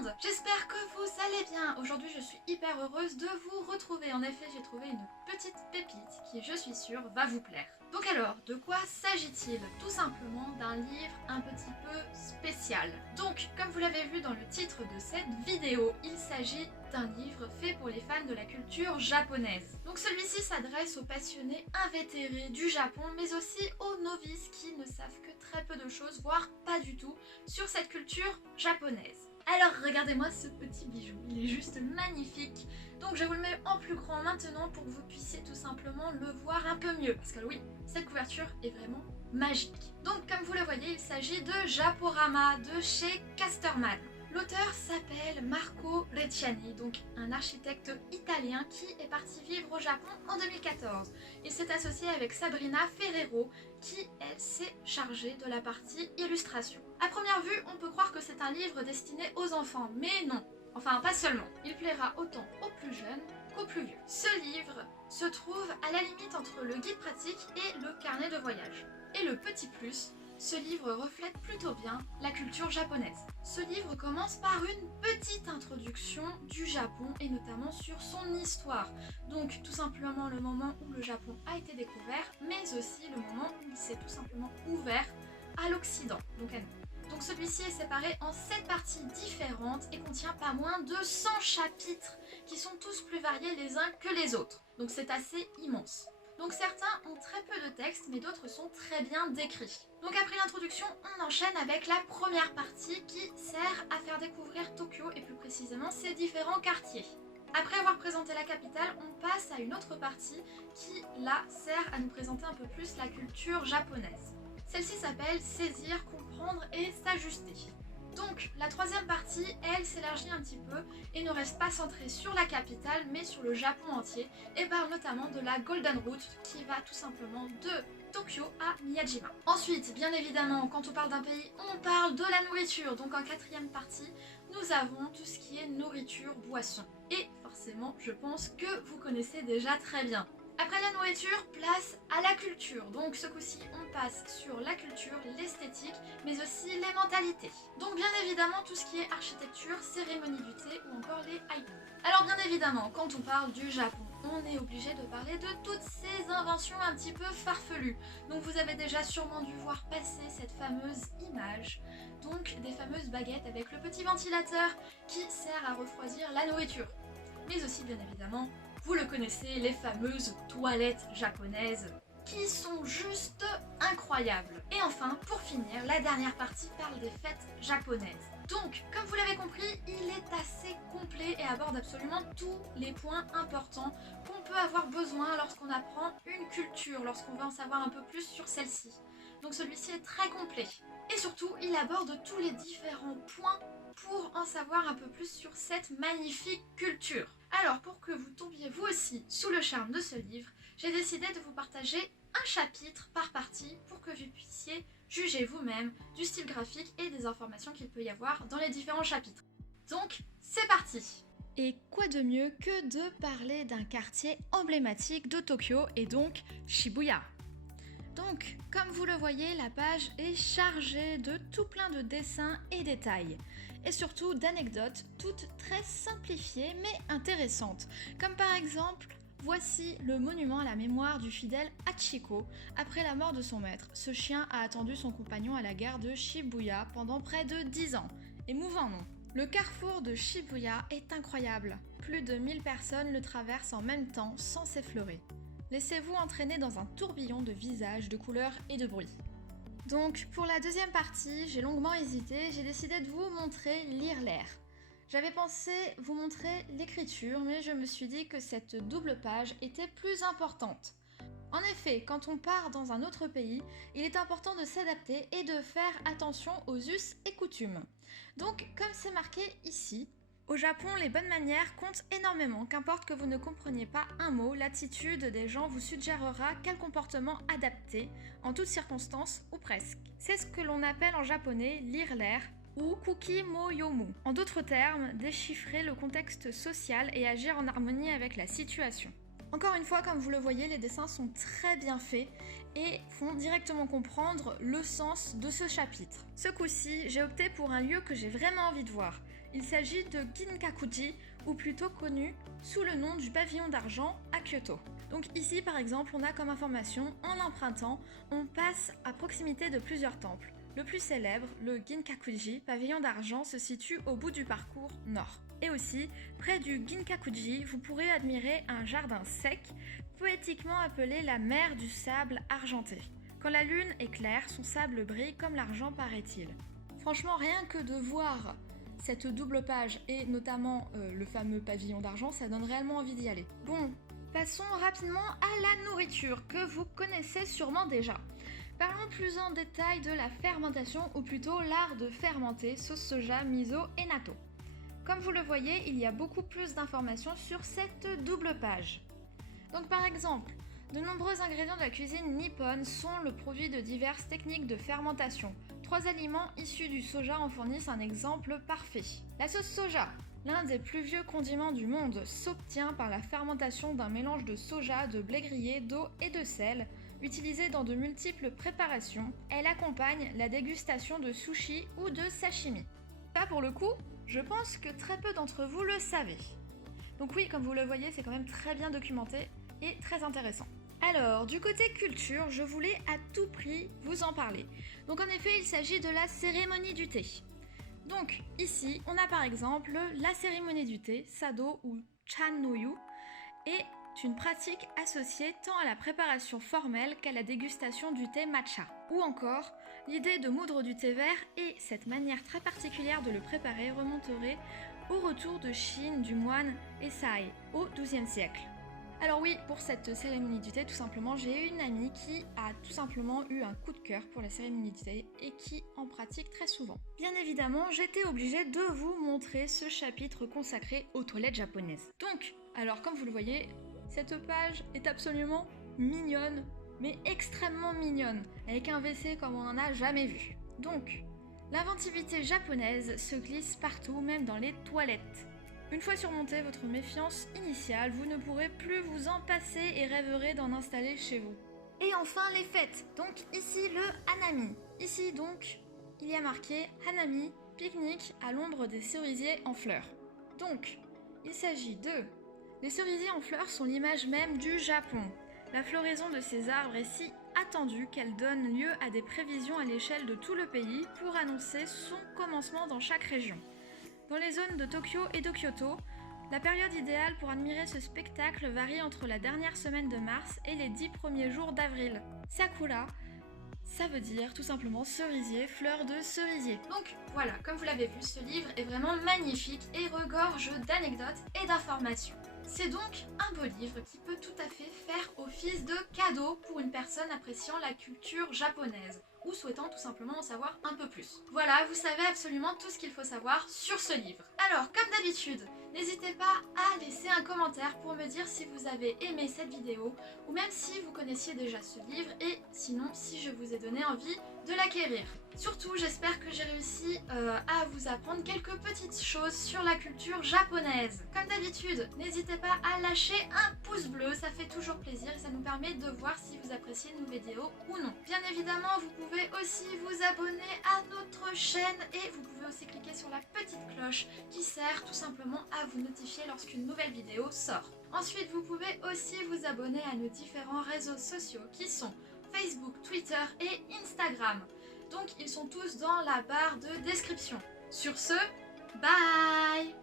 monde! J'espère que vous allez bien. Aujourd'hui je suis hyper heureuse de vous retrouver. En effet j'ai trouvé une petite pépite qui je suis sûre va vous plaire. Donc alors, de quoi s'agit-il? Tout simplement d'un livre un petit peu spécial. Donc, comme vous l'avez vu dans le titre de cette vidéo, il s'agit d'un livre fait pour les fans de la culture japonaise. Donc celui-ci s'adresse aux passionnés invétérés du Japon, mais aussi aux novices qui ne savent que très peu de choses, voire pas du tout, sur cette culture japonaise. Alors regardez-moi ce petit bijou, il est juste magnifique. Donc je vous le mets en plus grand maintenant pour que vous puissiez tout simplement le voir un peu mieux. Parce que oui, cette couverture est vraiment magique. Donc comme vous le voyez, il s'agit de Japorama de chez Casterman. L'auteur s'appelle Marco Recciani, donc un architecte italien qui est parti vivre au Japon en 2014. Il s'est associé avec Sabrina Ferrero qui, elle, s'est chargée de la partie illustration. À première vue, on peut croire que c'est un livre destiné aux enfants, mais non. Enfin, pas seulement. Il plaira autant aux plus jeunes qu'aux plus vieux. Ce livre se trouve à la limite entre le guide pratique et le carnet de voyage. Et le petit plus, ce livre reflète plutôt bien la culture japonaise. Ce livre commence par une petite introduction du Japon et notamment sur son histoire. Donc tout simplement le moment où le Japon a été découvert, mais aussi le moment où il s'est tout simplement ouvert à l'Occident, donc à nous. Donc celui-ci est séparé en 7 parties différentes et contient pas moins de 100 chapitres qui sont tous plus variés les uns que les autres. Donc c'est assez immense. Donc certains ont très peu de texte, mais d'autres sont très bien décrits. Donc après l'introduction, on enchaîne avec la première partie qui sert à faire découvrir Tokyo et plus précisément ses différents quartiers. Après avoir présenté la capitale, on passe à une autre partie qui, là, sert à nous présenter un peu plus la culture japonaise. Celle-ci s'appelle Saisir, comprendre et s'ajuster. Donc la troisième partie, elle, s'élargit un petit peu et ne reste pas centrée sur la capitale mais sur le Japon entier et parle notamment de la Golden Route qui va tout simplement de Tokyo à Miyajima. Ensuite, bien évidemment, quand on parle d'un pays, on parle de la nourriture. Donc en quatrième partie, nous avons tout ce qui est nourriture, boisson. Et forcément, je pense que vous connaissez déjà très bien. Après la nourriture, place à la culture. Donc ce coup-ci, on passe sur la culture, l'esthétique, mais aussi les mentalités. Donc bien évidemment, tout ce qui est architecture, cérémonie du thé ou encore les haïkus. Alors bien évidemment, quand on parle du Japon, on est obligé de parler de toutes ces inventions un petit peu farfelues. Donc vous avez déjà sûrement dû voir passer cette fameuse image, donc des fameuses baguettes avec le petit ventilateur qui sert à refroidir la nourriture. Mais aussi bien évidemment, vous le connaissez, les fameuses toilettes japonaises qui sont juste incroyables. Et enfin, pour finir, la dernière partie parle des fêtes japonaises. Donc, comme vous l'avez compris, il est assez complet et aborde absolument tous les points importants qu'on peut avoir besoin lorsqu'on apprend une culture, lorsqu'on veut en savoir un peu plus sur celle-ci. Donc celui-ci est très complet. Et surtout, il aborde tous les différents points pour en savoir un peu plus sur cette magnifique culture. Alors, pour que vous tombiez vous aussi sous le charme de ce livre, j'ai décidé de vous partager un chapitre par partie pour que vous puissiez juger vous-même du style graphique et des informations qu'il peut y avoir dans les différents chapitres. Donc, c'est parti! Et quoi de mieux que de parler d'un quartier emblématique de Tokyo et donc Shibuya. Donc, comme vous le voyez, la page est chargée de tout plein de dessins et détails. Et surtout d'anecdotes, toutes très simplifiées mais intéressantes. Comme par exemple, voici le monument à la mémoire du fidèle Hachiko. Après la mort de son maître, ce chien a attendu son compagnon à la gare de Shibuya pendant près de 10 ans. Émouvant, non ? Le carrefour de Shibuya est incroyable. Plus de 1000 personnes le traversent en même temps sans s'effleurer. Laissez-vous entraîner dans un tourbillon de visages, de couleurs et de bruits. Donc pour la deuxième partie, j'ai longuement hésité, j'ai décidé de vous montrer lire l'air. J'avais pensé vous montrer l'écriture, mais je me suis dit que cette double page était plus importante. En effet, quand on part dans un autre pays, il est important de s'adapter et de faire attention aux us et coutumes. Donc comme c'est marqué ici, au Japon, les bonnes manières comptent énormément. Qu'importe que vous ne compreniez pas un mot, l'attitude des gens vous suggérera quel comportement adapter, en toutes circonstances ou presque. C'est ce que l'on appelle en japonais lire l'air ou kuki mo yomu. En d'autres termes, déchiffrer le contexte social et agir en harmonie avec la situation. Encore une fois, comme vous le voyez, les dessins sont très bien faits et font directement comprendre le sens de ce chapitre. Ce coup-ci, j'ai opté pour un lieu que j'ai vraiment envie de voir. Il s'agit de Ginkakuji, ou plutôt connu sous le nom du pavillon d'argent à Kyoto. Donc ici par exemple, on a comme information, en l'empruntant, on passe à proximité de plusieurs temples. Le plus célèbre, le Ginkakuji, pavillon d'argent, se situe au bout du parcours nord. Et aussi, près du Ginkakuji, vous pourrez admirer un jardin sec, poétiquement appelé la mer du sable argenté. Quand la lune est claire, son sable brille comme l'argent paraît-il. Franchement, rien que de voir cette double page et notamment le fameux pavillon d'argent, ça donne réellement envie d'y aller. Bon, passons rapidement à la nourriture que vous connaissez sûrement déjà. Parlons plus en détail de la fermentation ou plutôt l'art de fermenter sauce soja, miso et natto. Comme vous le voyez, il y a beaucoup plus d'informations sur cette double page. Donc par exemple, de nombreux ingrédients de la cuisine nippone sont le produit de diverses techniques de fermentation. 3 aliments issus du soja en fournissent un exemple parfait. La sauce soja, l'un des plus vieux condiments du monde, s'obtient par la fermentation d'un mélange de soja, de blé grillé, d'eau et de sel. Utilisée dans de multiples préparations, elle accompagne la dégustation de sushi ou de sashimi. Ça pour le coup, je pense que très peu d'entre vous le savez. Donc oui, comme vous le voyez, c'est quand même très bien documenté et très intéressant. Alors, du côté culture, je voulais à tout prix vous en parler. Donc en effet, il s'agit de la cérémonie du thé. Donc ici, on a par exemple la cérémonie du thé, Sado ou Chan no Yu, est une pratique associée tant à la préparation formelle qu'à la dégustation du thé matcha. Ou encore, l'idée de moudre du thé vert et cette manière très particulière de le préparer remonterait au retour de Chine du moine Eisai au XIIe siècle. Alors oui, pour cette cérémonie du thé, tout simplement, j'ai une amie qui a tout simplement eu un coup de cœur pour la cérémonie du thé et qui en pratique très souvent. Bien évidemment, j'étais obligée de vous montrer ce chapitre consacré aux toilettes japonaises. Donc, alors comme vous le voyez, cette page est absolument mignonne, mais extrêmement mignonne, avec un WC comme on n'en a jamais vu. Donc, l'inventivité japonaise se glisse partout, même dans les toilettes. Une fois surmontée votre méfiance initiale, vous ne pourrez plus vous en passer et rêverez d'en installer chez vous. Et enfin les fêtes, donc ici le Hanami. Ici donc, il y a marqué Hanami, pique-nique à l'ombre des cerisiers en fleurs. Donc, il s'agit de... Les cerisiers en fleurs sont l'image même du Japon. La floraison de ces arbres est si attendue qu'elle donne lieu à des prévisions à l'échelle de tout le pays pour annoncer son commencement dans chaque région. Dans les zones de Tokyo et de Kyoto, la période idéale pour admirer ce spectacle varie entre la dernière semaine de mars et les 10 premiers jours d'avril. Sakura, ça veut dire tout simplement cerisier, fleur de cerisier. Donc voilà, comme vous l'avez vu, ce livre est vraiment magnifique et regorge d'anecdotes et d'informations. C'est donc un beau livre qui peut tout à fait faire office de cadeau pour une personne appréciant la culture japonaise ou souhaitant tout simplement en savoir un peu plus. Voilà, vous savez absolument tout ce qu'il faut savoir sur ce livre. Alors, comme d'habitude, n'hésitez pas à laisser un commentaire pour me dire si vous avez aimé cette vidéo ou même si vous connaissiez déjà ce livre et sinon si je vous ai donné envie de l'acquérir. Surtout, j'espère que j'ai réussi à vous apprendre quelques petites choses sur la culture japonaise. Comme d'habitude, n'hésitez pas à lâcher un pouce bleu, ça fait toujours plaisir et ça nous permet de voir si vous appréciez nos vidéos ou non. Bien évidemment, vous pouvez aussi vous abonner à notre chaîne et vous pouvez aussi cliquer sur la petite cloche qui sert tout simplement à vous notifier lorsqu'une nouvelle vidéo sort. Ensuite, vous pouvez aussi vous abonner à nos différents réseaux sociaux qui sont Facebook, Twitter et Instagram. Donc ils sont tous dans la barre de description. Sur ce, bye!